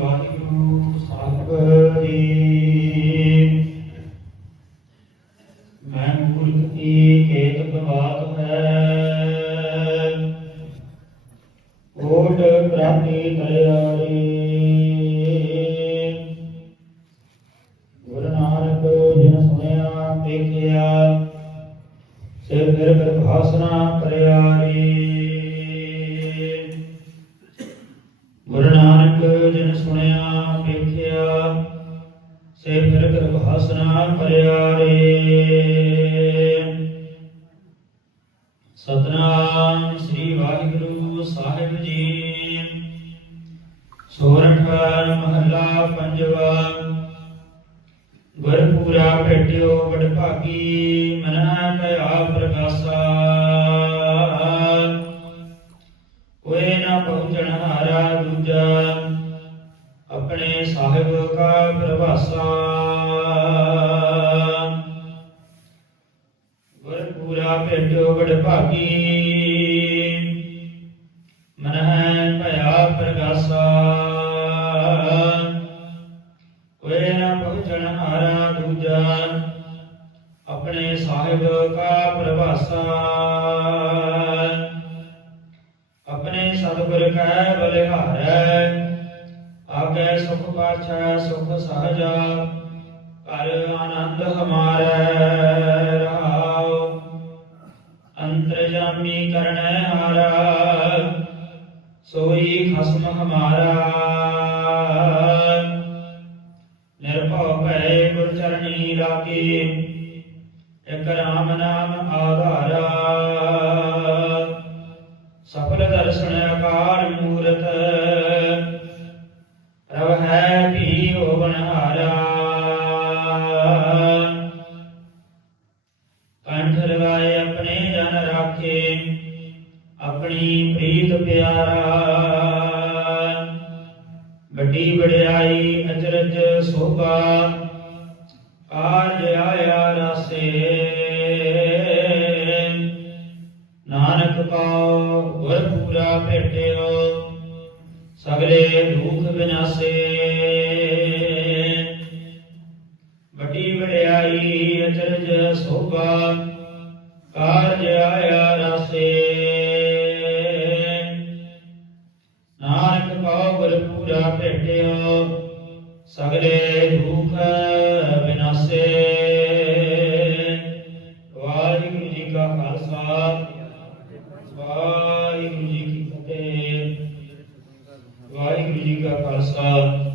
ਵਾਹਿਗੁਰੂ ਸਾਹਿਬ ਜੀ ਮੈਂ ਪੁਰਖ ਕੀ ਕੇਤ ਪ੍ਰਵਾਤ ਹੈ ਓਟ ਪ੍ਰਾਪਤੀ ਤਰਿਆਰੀ ਗੁਰੂ ਨਾਨਕ ਜਿਨ ਸੁਣਿਆ ਦੇਖਿਆ ਸੇ ਫਿਰ ਫਿਰ ਭਾਸਨਾ ਜਿਨ ਸੁਣਿਆ, ਵੇਖਿਆ, ਸੇ ਫਿਰ ਫਿਰ ਭਾਸਨਾ ਕਰਿਆਰੇ ਸਤਨਾਮ ਸ੍ਰੀ ਵਾਹਿਗੁਰੂ ਸਾਹਿਬ ਜੀ। ਸੋਰਠ, ਮਹੱਲਾ ਪੰਜਵਾ। ਗੁਰਪੂਰਾ ਭੇਟਿਓ ਬੜ ਭਾਗੀ ਮਨੈ ਭਇਆ ਪ੍ਰਗਾਸਾ ਨਾ ਪਹੁੰਚਣ ਹਾਰਾ ਦੂਜਾ। ਆਪਣੇ ਸਾਹਿਬ ਕਾ ਪ੍ਰਭਾਸਾ। ਗੁਰਪੂਰਾ ਭੇਟਿਓ ਬੜ ਭਾਗੀ ਮਨਹਿ ਭਇਆ ਪ੍ਰਗਾਸਾ। ਕੋਏ ਨਾ ਪਹੁੰਚਣ ਹਾਰਾ ਦੂਜਾ। ਆਪਣੇ ਸਾਹਿਬ ਕਾ ਪ੍ਰਭਾਸਾ। ਆਪਣੇ ਸਤਿਗੁਰ ਕੈ ਬਲਿਹਾਰੈ। ਆਗੇ ਸੁਖ ਪਾਛੈ, ਸੁਖ ਸਹਜਾ, ਕਰ ਆਨੰਦ ਹਮਾਰੈ, ਰਹਾਉ। ਅੰਤਰਜਾਮੀ ਕਰਣੈ ਹਾਰਾ, ਸੋਈ ਖਸਮ ਹਮਾਰਾ। ਨਿਰਭਉ ਭੈ ਗੁਰ ਚਰਣੀ ਲਾਗੇ, ਇਕ ਰਾਮ ਨਾਮ ਆਧਾਰਾ। ਰਵ ਹੈ ਵੀ ਹੋਵਨ ਹਾਰਾ ਕੰਠ ਲਗਾਏ ਆਪਣੇ ਜਨ ਰਾਖੇ, ਆਪਣੀ ਪ੍ਰੀਤ ਪਿਆਰਾ। ਵੱਡੀ ਵਡਿਆਈ ਅਚਰਜ ਸੋਭਾ ਕਾਰਜ ਆਇਆ ਰਸੇ। ਨਾਨਕ ਪਾਉ ਗੁਰ ਪੂਰਾ ਭੇਟਿਓ ਸਗਲੇ ਦੁਖ ਵਿਨਾਸੇ ਵੱਡੀ ਵਡਿਆਈ ਅਚਰਜ ਸੋਭਾ, ਕਾਰਜ ਆਇਆ ਰਸੇ। ਨਾਨਕ ਪਾਉ ਗੁਰ ਪੂਰਾ ਭੇਟਿਓ, ਸਗਲੇ ਦੁਖ ਵਿਨਾਸੇ ਵਾਹਿਗੁਰੂ ਜੀ ਕਾ ਖਾਲਸਾ। ਵਾਹਿਗੁਰੂ